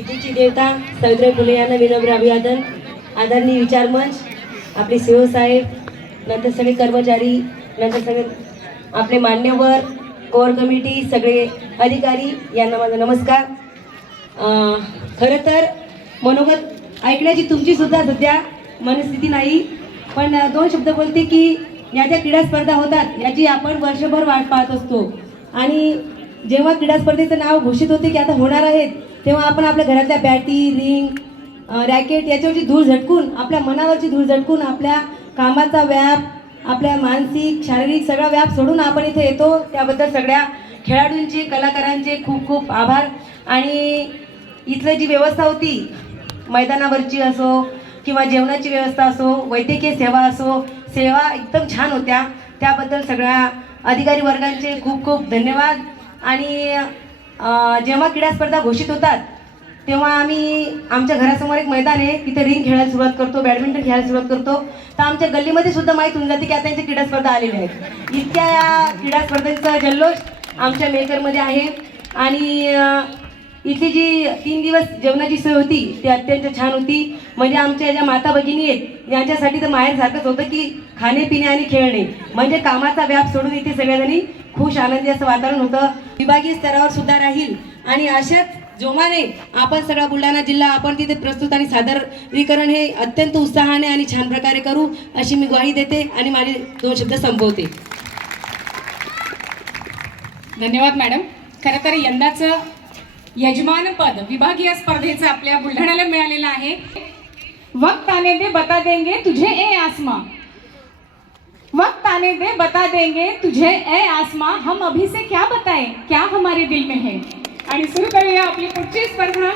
विजेची देवता सावित्रीबाई फुले यांना विनम्र अभिवादन. आदरणीय विचारमंच, आपले सीओ साहेब, नंतर सगळे कर्मचारी, नंतर सगळे आपले मान्यवर, कोर कमिटी, सगळे अधिकारी यांना माझा नमस्कार. खरं तर मनोगत ऐकण्याची तुमची सुद्धा सध्या मनस्थिती नाही, पण दोन शब्द बोलते की या ज्या क्रीडा स्पर्धा होतात याची आपण वर्षभर वाट पाहत असतो. आणि जेव्हा क्रीडा स्पर्धेचं नाव घोषित होते की आता होणार आहेत, तेव्हा आपण आपल्या घरातल्या बॅटी, रिंग, रॅकेट याच्यावरची धूळ झटकून, आपल्या मनावरची धूळ झटकून, आपल्या कामाचा व्याप, आपल्या मानसिक शारीरिक सगळा व्याप सोडून आपण इथे येतो. त्याबद्दल सगळ्या खेळाडूंचे, कलाकारांचे खूप खूप आभार. आणि इथलं जी व्यवस्था होती, मैदानावरची असो किंवा जेवणाची व्यवस्था असो, वैद्यकीय सेवा असो, सेवा एकदम छान होत्या. त्याबद्दल सगळ्या अधिकारी वर्गांचे खूप खूप धन्यवाद. आणि जेव्हा क्रीडा स्पर्धा घोषित होतात तेव्हा आम्ही आमच्या घरासमोर एक मैदान आहे, तिथे रिंग खेळायला सुरुवात करतो, बॅडमिंटन खेळायला सुरुवात करतो. तर आमच्या गल्लीमध्ये सुद्धा माहीत होऊन जाते की आता त्यांच्या क्रीडा स्पर्धा आलेल्या आहेत. इतक्या या क्रीडा स्पर्धेचा जल्लोष आमच्या मेकरमध्ये आहे. आणि इथली जी 3 दिवस जेवणाची सोय होती ती अत्यंत छान होती. म्हणजे आमच्या ज्या माता भगिनी आहेत यांच्यासाठी तर माहेरसारखंच होतं की खाणे पिणे आणि खेळणे, म्हणजे कामाचा व्याप सोडून इथे सगळ्यांनी खुश आनंदी असं वातावरण होतं. विभागीय स्तरावर सुद्धा राहील आणि अशाच जोमाने आपण सगळा बुलढाणा जिल्हा आपण तिथे प्रस्तुत आणि सादरीकरण हे अत्यंत उत्साहाने आणि छान प्रकारे करू अशी मी ग्वाही देते आणि माझे 2 शब्द संपवते. धन्यवाद मॅडम. खरं तर यंदाचं यजमानपद विभागीय स्पर्धेचं आपल्या बुलढाण्याला मिळालेलं आहे. वक्त आने दे बता देंगे तुझे ए आसमां, वक्त आने दे बता देंगे तुझे ए आसमां, हम अभी से क्या बताएं क्या हमारे दिल में है. आणि सुरू करूया आपली पुढची स्पर्धा.